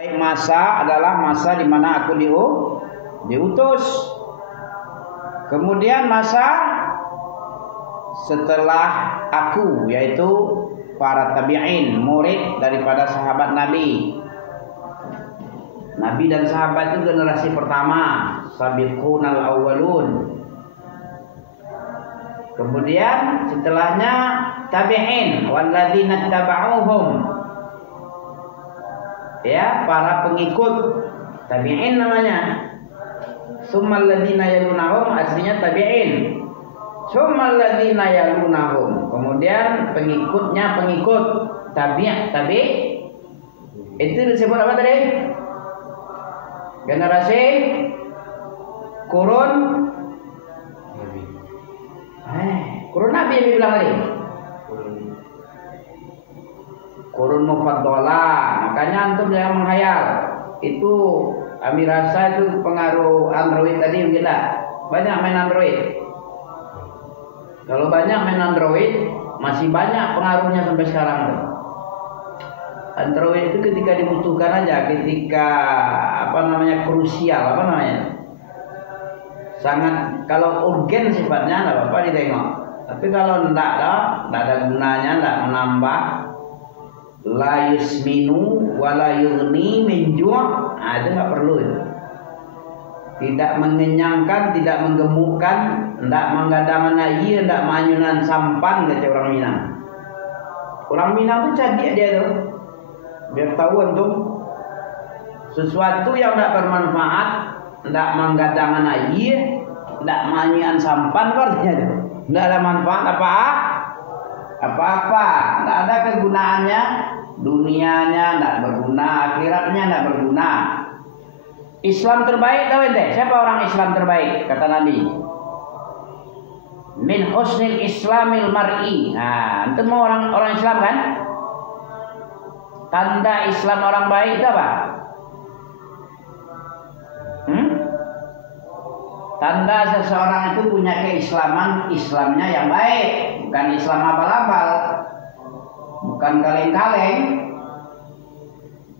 Masa adalah masa di mana aku diutus. Kemudian masa setelah aku, yaitu para tabi'in, murid daripada sahabat Nabi. Nabi dan sahabat itu generasi pertama, sabiqunal awwalun. Kemudian setelahnya tabi'in, walladzina taba'uhum. Ya, para pengikut tabi'in namanya. Summal ladzina yalunahum, aslinya tabi'in. Summal ladzina yalunahum. Kemudian pengikutnya pengikut tabi'. Itu disebut apa tadi? Generasi kurun Nabi. Kurun Nabi yang dibilang tadi. Kurun mufaddalah. Makanya antum jangan menghayal. Itu kami rasa itu pengaruh Android tadi mungkin tak? Banyak main Android. Kalau banyak main Android, masih banyak pengaruhnya sampai sekarang. Android itu ketika dibutuhkan aja, ketika krusial, sangat, kalau urgen sifatnya enggak apa-apa ditengok. Tapi kalau enggak ada gunanya, enggak menambah, la yusminu wala yughni min ju', itu enggak perlu itu. Tidak mengenyangkan, tidak menggemukkan, enggak menggadang air, enggak manyunan sampan, kata orang Minang. Orang Minang itu cerdik dia tuh. Biar tahu antum sesuatu yang enggak bermanfaat, enggak menggadang air, enggak manyunan sampan, artinya itu enggak ada manfaat apa-apa, enggak ada kegunaannya, dunianya enggak berguna, akhiratnya enggak berguna. Islam terbaik tahu ente? Siapa orang Islam terbaik? Kata Nabi. Min husnil islamil mar'i. Nah, itu mau orang Islam kan? Tanda Islam orang baik itu apa? Tanda seseorang itu punya keislaman, Islamnya yang baik, bukan Islam abal-abal, bukan kaleng-kaleng.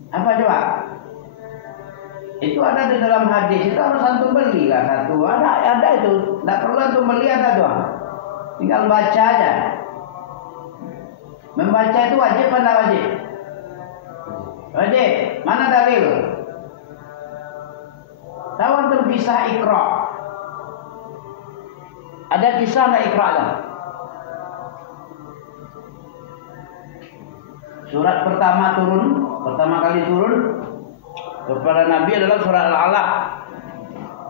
Apa coba? Itu ada di dalam hadis, itu harus antum belilah satu. Ada itu, tidak perlu antum beli, ada doang. Tinggal baca aja. Membaca itu wajib atau tidak wajib? Wajib. Mana dalil? Tahu antum kisah Iqra? Ada kisah enggak Iqra ada? Surat pertama kali turun kepada Nabi adalah surat Al-Alaq.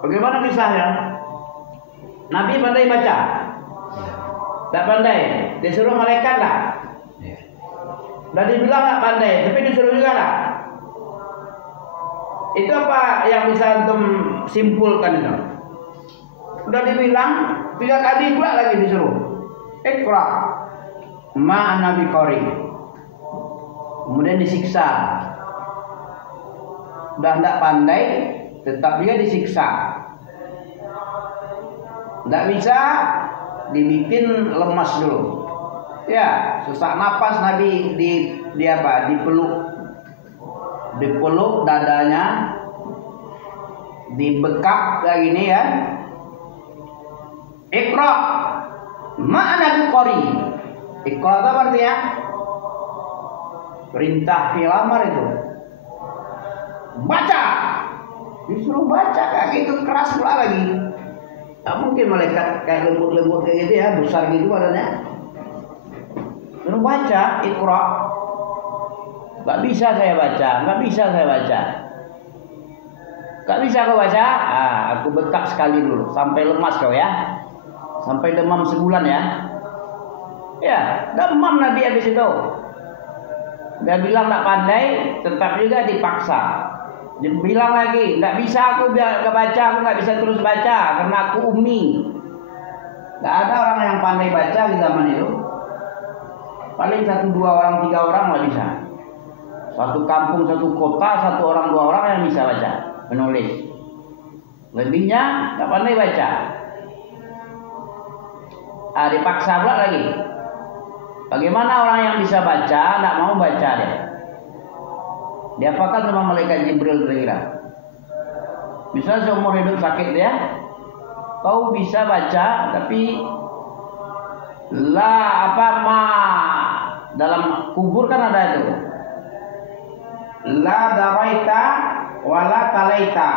Bagaimana kisahnya? Nabi pandai baca? Tak pandai? Disuruh malaikat lah. Dan dibilang tak pandai, tapi disuruh juga lah. Itu apa yang bisa antum simpulkan itu? Sudah dibilang 3 kali pula lagi disuruh. Iqra ma'ana biqari. Kemudian disiksa. Sudah tidak pandai, tetap dia disiksa. Tidak bisa dibikin lemas dulu. Ya, susah napas Nabi dipeluk dadanya, dibekap kayak gini ya. Iqra ma'ana biqari. Iqra itu artinya perintah filamar itu. Baca, disuruh baca kayak gitu, keras pula lagi. Tak mungkin malaikat kayak lembut-lembut kayak gitu ya, besar gitu badannya. Suruh baca, Iqra. Gak bisa saya baca. Gak bisa kau baca? Aku bekap sekali dulu, sampai lemas kau ya, sampai demam sebulan ya. Ya, demam Nabi habis itu. Dia bilang tak pandai, tetap juga dipaksa. Dia bilang lagi, nggak bisa aku baca, aku nggak bisa terus baca karena aku ummi. Nggak ada orang yang pandai baca di zaman itu. Paling 1, 2 orang, 3 orang nggak bisa. Satu kampung, satu kota, 1 orang, 2 orang yang bisa baca, menulis. Lebihnya nggak pandai baca. Dipaksa pula lagi. Bagaimana orang yang bisa baca nggak mau baca dia? Diapakan sama malaikat Jibril kira-kira? Misalnya seumur hidup sakit ya, kau bisa baca tapi dalam kubur kan ada itu. La daraita wala talaita.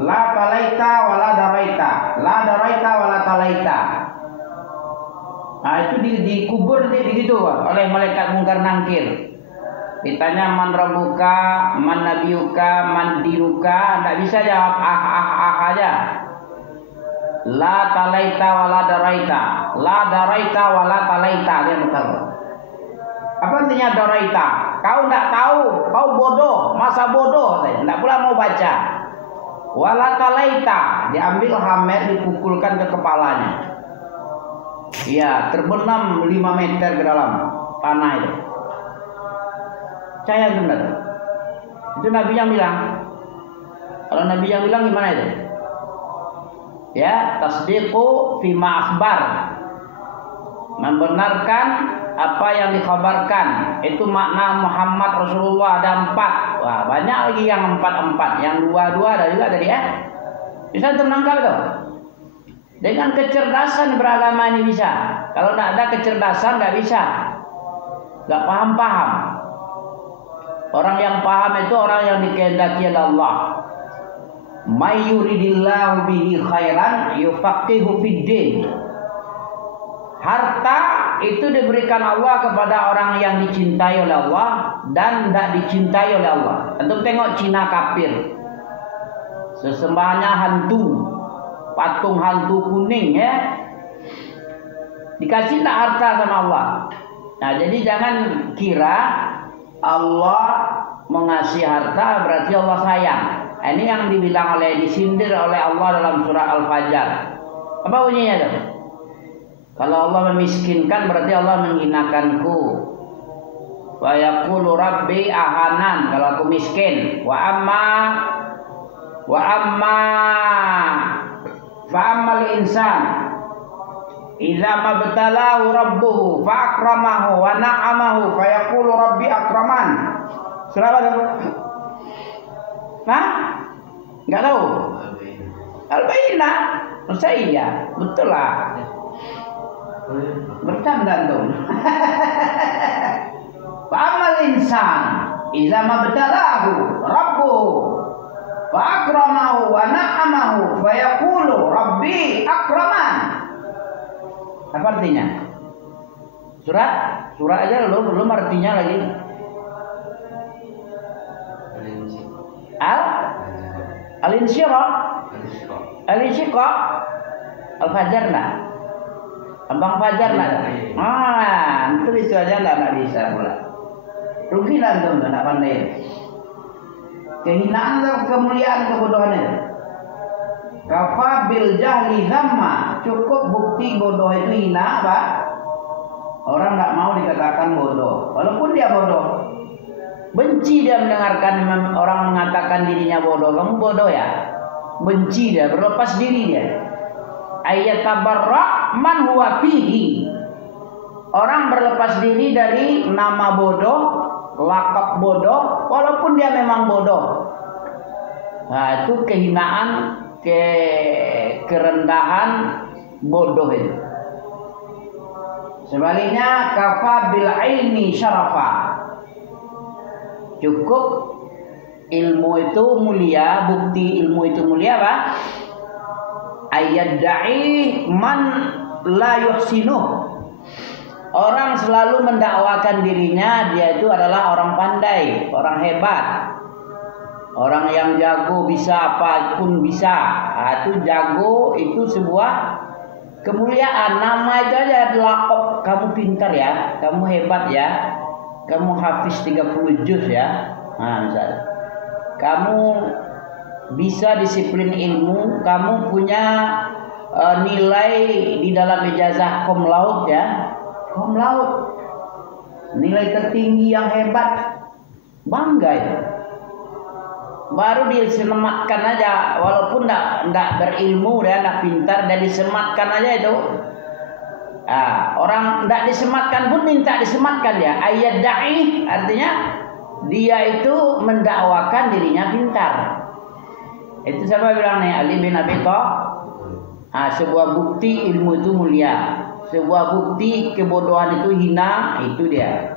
La talaita wala daraita. La daraita wala talaita. Nah, itu dikubur begitu oleh malaikat mungkar nangkir. Ditanya man rabbuka, man nabiyuka, man dinuka, enggak bisa jawab aja. La talaita wala daraita. La daraita wala talaita, dia betul. Apa artinya daraita? Kau enggak tahu, kau bodoh, masa bodoh, enggak pula mau baca. Wala talaita, diambil hamer dipukulkan ke kepalanya. Iya, terbenam 5 meter ke dalam tanah itu. Saya benar. Itu Nabi yang bilang. Kalau Nabi yang bilang gimana itu? Ya, tasdiqu fima akhbar. Membenarkan apa yang dikhabarkan. Itu makna Muhammad Rasulullah ada 4. Wah, banyak lagi yang 4. Yang 2 ada juga tadi ya. Bisa terangkap itu. Dengan kecerdasan beragama ini bisa. Kalau tidak ada kecerdasan nggak bisa. Nggak paham. Orang yang paham itu orang yang dikehendaki oleh Allah. May yuridillahu bihi khairan yufaqihu fiddin. Harta itu diberikan Allah kepada orang yang dicintai oleh Allah dan tidak dicintai oleh Allah. Antum tengok Cina kafir. Sesembahannya hantu. Patung hantu kuning ya. Dikasih tak harta sama Allah. Nah, jadi jangan kira Allah mengasihi harta berarti Allah sayang. Ini yang disindir oleh Allah dalam surah Al-Fajr. Apa bunyinya itu? Kalau Allah memiskinkan berarti Allah menghinakanku. Wa yaqulu rabbi ahanan, kalau aku miskin. Wa amma fa'amal insan idza mabtalahu rabbuhu fa'akramahu wa na'amahu fa yaqulu rabbi akraman. Surah apa itu? Hah? Enggak tahu. Al-Bayyinah. Saya betul lah. Bercanda tuh. Fa'amal insan idza mabtalahu rabbuhu wa akramahu wa na'amahu fa yaqulu rabbi akraman. Apa artinya? Surah aja belum artinya lagi. Al-Insyirah, Al-Insyiqaq, Al-Fajr lah. Abang Fajar lah. Itu aja enggak bisa pula. Rugi lah antum enggak pandai. Kehinaan atau kemuliaan kebodohan itu. Kafa bil jahli dhamma. Cukup bukti bodoh itu hina, Pak. Orang enggak mau dikatakan bodoh, walaupun dia bodoh. Benci dia mendengarkan orang mengatakan dirinya bodoh. Kamu bodoh ya? Benci dia, berlepas diri dia. Ayat tabarra man huwa fihi. Orang berlepas diri dari nama bodoh, lakap bodoh, walaupun dia memang bodoh. Nah, itu kehinaan, kerendahan bodoh itu. Sebaliknya kafa bil ilmi syarafa. Cukup ilmu itu mulia, bukti ilmu itu mulia apa? Ayat da'i man la yuhsinu. Orang selalu mendakwakan dirinya dia itu adalah orang pandai, orang hebat, orang yang jago, bisa apapun bisa. Itu jago, itu sebuah kemuliaan. Nama itu aja lakop, kamu pintar ya, kamu hebat ya, kamu hafiz 30 juz ya. Nah, misalnya kamu bisa disiplin ilmu, kamu punya nilai di dalam ijazah cum laude ya, cum laude, nilai tertinggi yang hebat, bangga ya. Baru disematkan aja, walaupun enggak berilmu dan enggak pintar, dan disematkan aja itu. Orang enggak disematkan pun minta disematkan ya. Ayat da'i artinya dia itu mendakwakan dirinya pintar. Itu siapa bilang nih? Ali bin Abi Thalib. Sebuah bukti ilmu itu mulia. Sebuah bukti kebodohan itu hina, itu dia.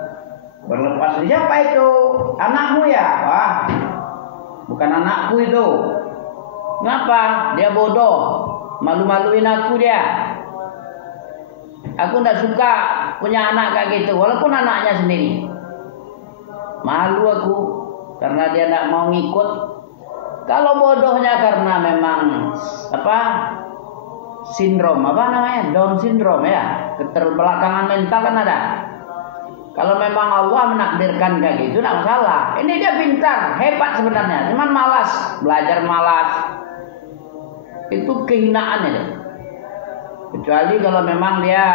Berlepas dari siapa itu? Anakmu ya? Wah, bukan anakku itu. Kenapa? Dia bodoh. Malu-maluin aku dia. Aku tidak suka punya anak kayak gitu, walaupun anaknya sendiri. Malu aku karena dia tidak mau ngikut. Kalau bodohnya karena memang sindrom Down syndrome ya, keterbelakangan mental kan ada. Kalau memang Allah menakdirkan kayak gitu tidak masalah. Ini dia pintar, hebat sebenarnya, cuman malas, belajar malas. Itu kehinaan itu. Kecuali kalau memang dia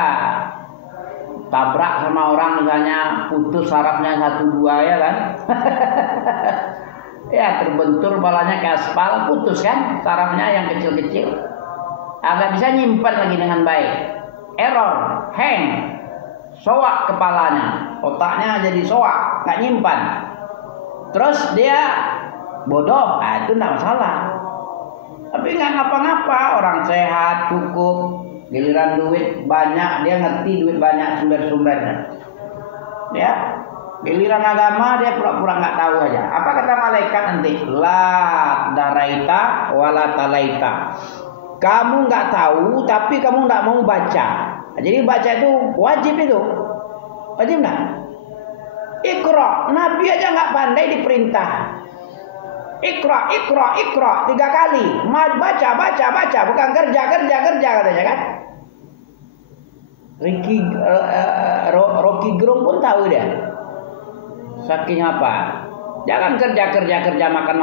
tabrak sama orang misalnya, putus sarafnya 1-2 ya kan. Ya terbentur balanya ke aspal, putus kan sarafnya yang kecil-kecil. Agak bisa nyimpan lagi dengan baik. Error, hang, soak kepalanya, otaknya jadi soak, nggak nyimpan. Terus dia bodoh, itu nggak masalah. Tapi nggak ngapa-ngapa, orang sehat cukup, giliran duit banyak, dia ngerti duit banyak sumber-sumbernya. Ya, giliran agama dia pura-pura nggak tahu aja. Apa kata malaikat nanti? La daraita wala talaita. Kamu nggak tahu, tapi kamu nggak mau baca. Jadi baca itu wajib itu, wajib nggak? Iqra, Nabi aja nggak pandai diperintah. Iqra 3 kali. Baca, bukan kerja katanya kan. Rocky Gerung pun tahu dia. Saking apa? Jangan kerja makan.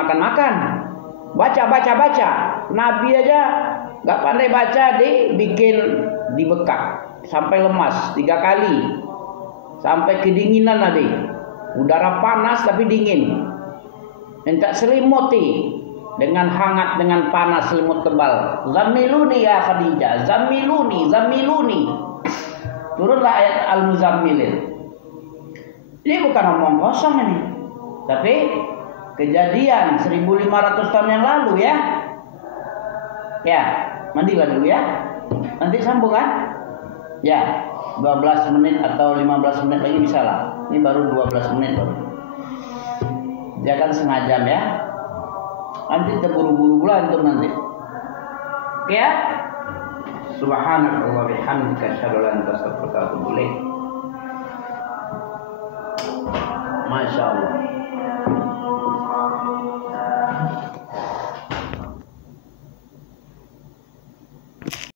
Baca. Nabi aja nggak pandai baca, dibikin dibekak sampai lemas 3 kali. Sampai kedinginan nanti. Udara panas tapi dingin. Minta selimuti dengan hangat, dengan panas, selimut tebal. Zamiluni ya Khadijah, zamiluni. Turunlah ayat Al-Muzammil. Ini bukan omong kosong ini, tapi kejadian 1500 tahun yang lalu ya. Ya, mandilah dulu ya. Nanti sambung kan? Ya, 12 menit atau 15 menit lagi bisa lah. Ini baru 12 menit baru. Jangan sengaja ya. Nanti terburu-buru pula antum nanti. Oke ya? Subhanakallah bihamdika asyhadu an la ilaha illa anta astaghfiruka wa atubu ilaik. Masya Allah.